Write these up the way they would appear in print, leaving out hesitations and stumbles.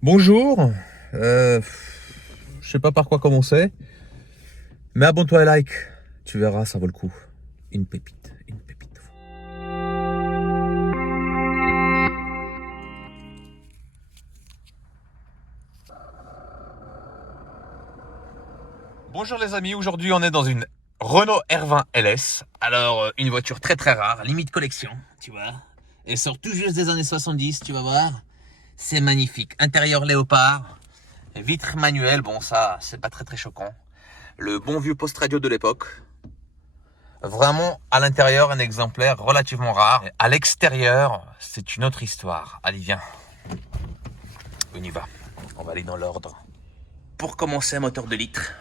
Bonjour, je sais pas par quoi commencer, mais abonne-toi et like, tu verras, ça vaut le coup. Une pépite, une pépite de fou. Bonjour les amis, aujourd'hui on est dans une Renault R20 LS. Alors une voiture très très rare, limite collection, tu vois. Elle sort tout juste des années 70, tu vas voir. C'est magnifique, intérieur léopard, vitres manuelles, bon ça c'est pas très très choquant. Le bon vieux post radio de l'époque. Vraiment, à l'intérieur, un exemplaire relativement rare. À l'extérieur, c'est une autre histoire. Allez, viens. On y va. On va aller dans l'ordre. Pour commencer, moteur de litre.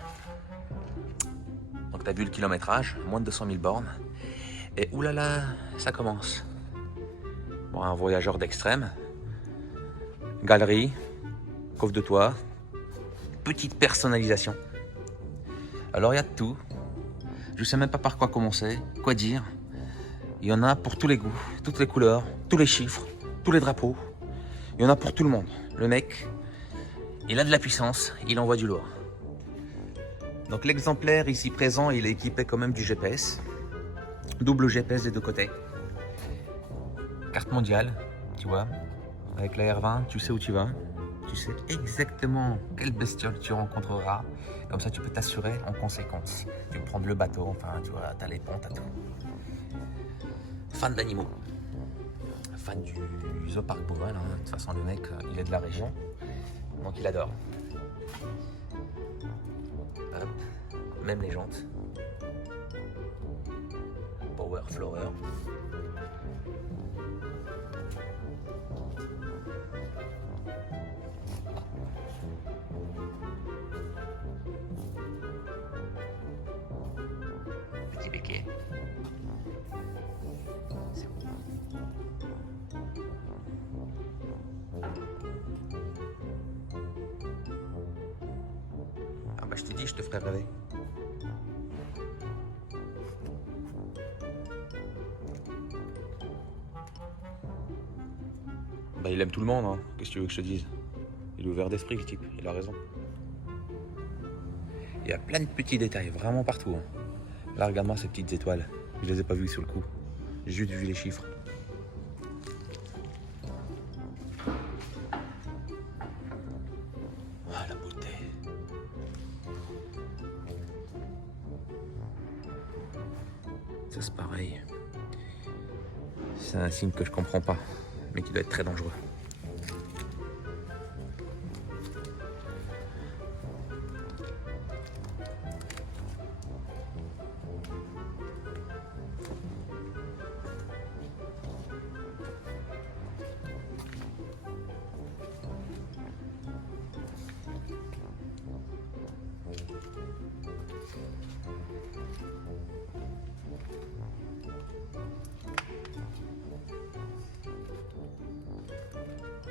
Donc, tu as vu le kilométrage, moins de 200 000 bornes. Et oulala, ça commence. Bon, un voyageur d'extrême. Galerie, coffre de toit, petite personnalisation. Alors, il y a de tout. Je sais même pas par quoi commencer, quoi dire. Il y en a pour tous les goûts, toutes les couleurs, tous les chiffres, tous les drapeaux. Il y en a pour tout le monde. Le mec, il a de la puissance, il envoie du lourd. Donc l'exemplaire ici présent, il est équipé quand même du GPS. Double GPS des deux côtés. Carte mondiale, tu vois. Avec la R20, tu sais où tu vas. Tu sais exactement quelle bestiole tu rencontreras. Comme ça, tu peux t'assurer en conséquence. Tu peux prendre le bateau, enfin, tu vois, t'as les ponts, t'as tout. Fan d'animaux. Fan du zoo parc Beauval. Hein. De toute façon, le mec, il est de la région. Donc, il adore. Hop. Même les jantes. Power Flower. Petit béquet. C'est bon. Ah bah je t'ai dit, je te ferai rêver. Bah il aime tout le monde, hein. Qu'est-ce que tu veux que je te dise? Il est ouvert d'esprit le type, il a raison. Il y a plein de petits détails, vraiment partout. Hein. Là regarde-moi ces petites étoiles. Je les ai pas vues sur le coup. J'ai juste vu les chiffres. Ah la beauté. Ça c'est pareil. C'est un signe que je comprends pas, mais qui doit être très dangereux.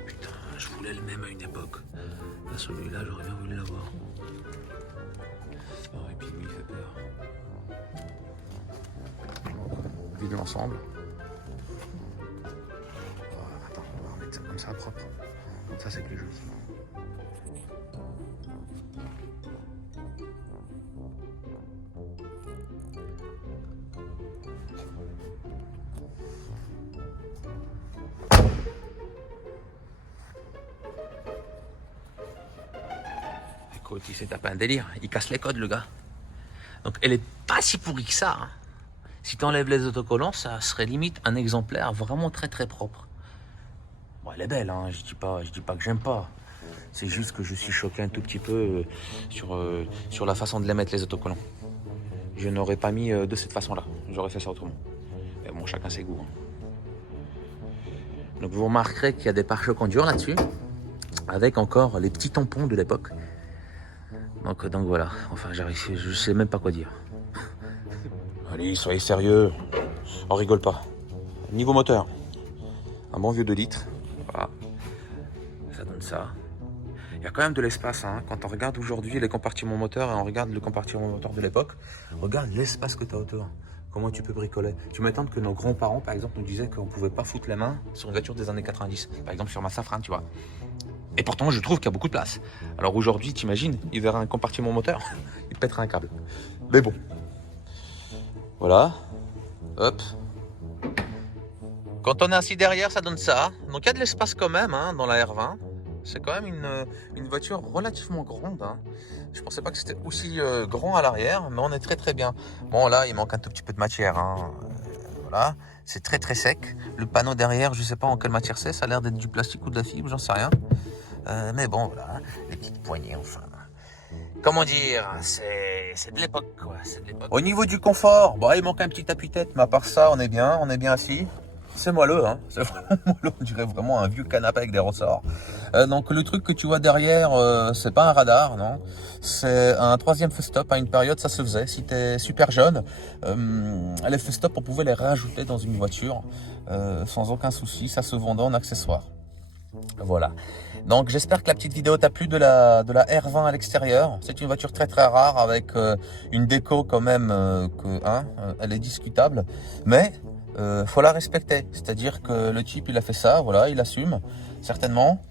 Putain, je voulais le même à une époque. Là, celui-là, j'aurais bien voulu l'avoir. Oh, et puis lui, il fait peur. Vide l'ensemble. Oh, attends, on va remettre ça comme ça propre. Comme ça, c'est plus joli. Écoute, il s'est tapé un délire. Il casse les codes, le gars. Donc, elle est pas si pourrie que ça. Hein. Si tu enlèves les autocollants, ça serait limite un exemplaire vraiment très très propre. Bon, elle est belle, hein. Je dis pas que j'aime pas. C'est juste que je suis choqué un tout petit peu sur la façon de les mettre, les autocollants. Je n'aurais pas mis de cette façon-là. J'aurais fait ça autrement. Mais bon, chacun ses goûts. Hein. Donc vous remarquerez qu'il y a des pare-chocs en dur là-dessus, avec encore les petits tampons de l'époque. Donc voilà, enfin je sais même pas quoi dire. Allez, soyez sérieux, on rigole pas. Niveau moteur, un bon vieux 2 litres, voilà, ça donne ça. Il y a quand même de l'espace, hein. Quand on regarde aujourd'hui les compartiments moteurs et on regarde le compartiment moteur de l'époque, regarde l'espace que tu as autour. comment tu peux bricoler? Tu m'étonnes que nos grands-parents, par exemple, nous disaient qu'on pouvait pas foutre les mains sur une voiture des années 90. Par exemple, sur ma Safran, tu vois. Et pourtant, je trouve qu'il y a beaucoup de place. Alors aujourd'hui, t'imagines, il verra un compartiment moteur, il pètera un câble. Mais bon. Voilà. Hop. Quand on est assis derrière, ça donne ça. Donc il y a de l'espace quand même hein, dans la R20. C'est quand même une voiture relativement grande. Hein. Je pensais pas que c'était aussi grand à l'arrière, mais on est très très bien. Bon là, il manque un tout petit peu de matière. Hein. Voilà, c'est très très sec. Le panneau derrière, je sais pas en quelle matière c'est. Ça a l'air d'être du plastique ou de la fibre, j'en sais rien. Mais bon, voilà, les petites poignées enfin. Comment dire, c'est de l'époque quoi. C'est de l'époque. Au niveau du confort, bah, il manque un petit appuie-tête, mais à part ça, on est bien assis. C'est moelleux, hein. C'est vraiment moelleux, on dirait vraiment un vieux canapé avec des ressorts. Donc le truc que tu vois derrière, c'est pas un radar, non. C'est un troisième feu-stop. À une période, ça se faisait. Si t'es super jeune, les feu-stop, on pouvait les rajouter dans une voiture sans aucun souci. Ça se vendait en accessoire. Voilà. Donc j'espère que la petite vidéo t'a plu de la R20 à l'extérieur. C'est une voiture très très rare avec une déco quand même elle est discutable. Mais faut la respecter. C'est-à-dire que le type il a fait ça, voilà, il assume certainement.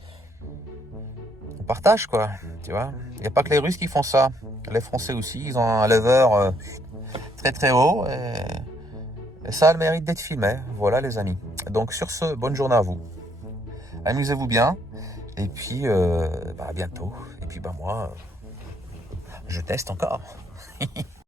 On partage quoi, tu vois. Il n'y a pas que les Russes qui font ça. Les Français aussi, ils ont un lever très très haut. Et ça a le mérite d'être filmé. Voilà les amis. Donc sur ce, bonne journée à vous. Amusez-vous bien. Et puis, à bientôt. Et puis, moi, je teste encore.